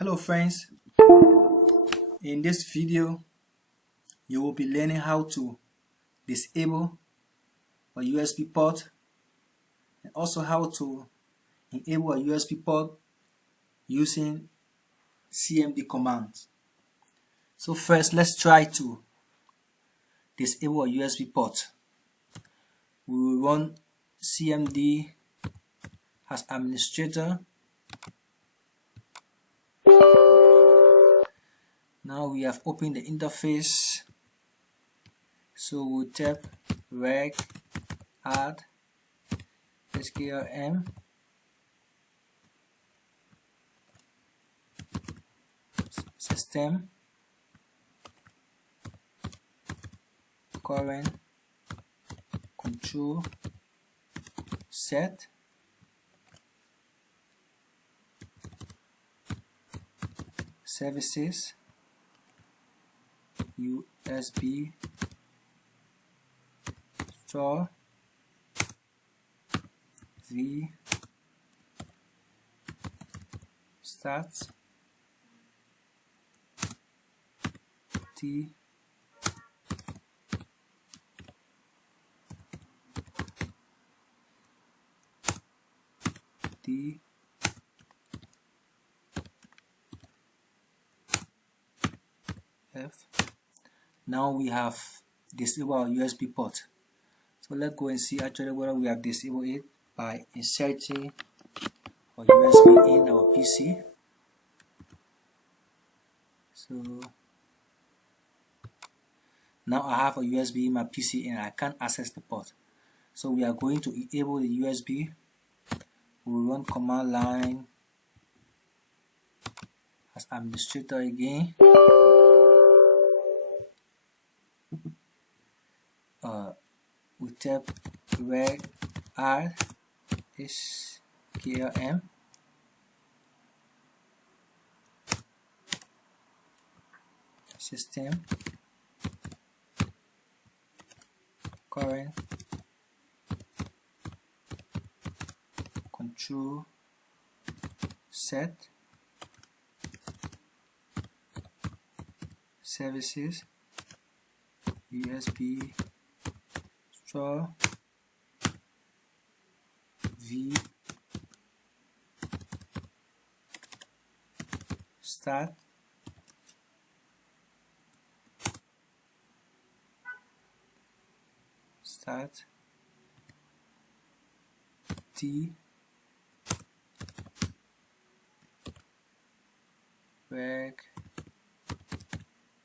Hello friends, in this video you will be learning how to disable a USB port and also how to enable a USB port using CMD commands. So first let's try to disable a USB port. We will run CMD as administrator. Now we have opened the interface, so we'll tap reg add SKRM, system current control set services USB store V start T D F. Now we have disabled our USB port. So let's go and see actually whether we have disabled it by inserting our USB in our PC. So now I have a USB in my PC and I can't access the port. So we are going to enable the USB. We'll run command line as administrator again. We tap reg add SKRM, system current control set services USB store V start T reg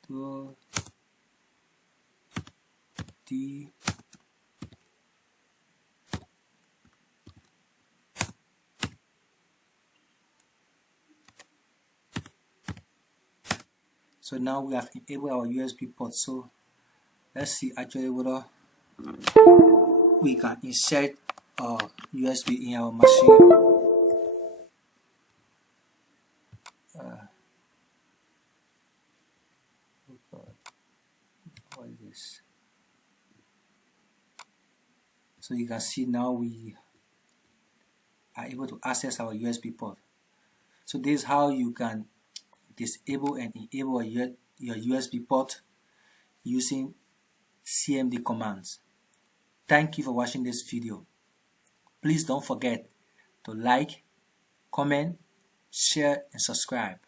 to D So now we have enabled our USB port. So let's see actually whether we can insert a USB in our machine. What is this? So you can see now we are able to access our USB port. So this is how you can disable and enable your USB port using CMD commands. Thank you for watching this video. Please don't forget to like, comment, share and subscribe.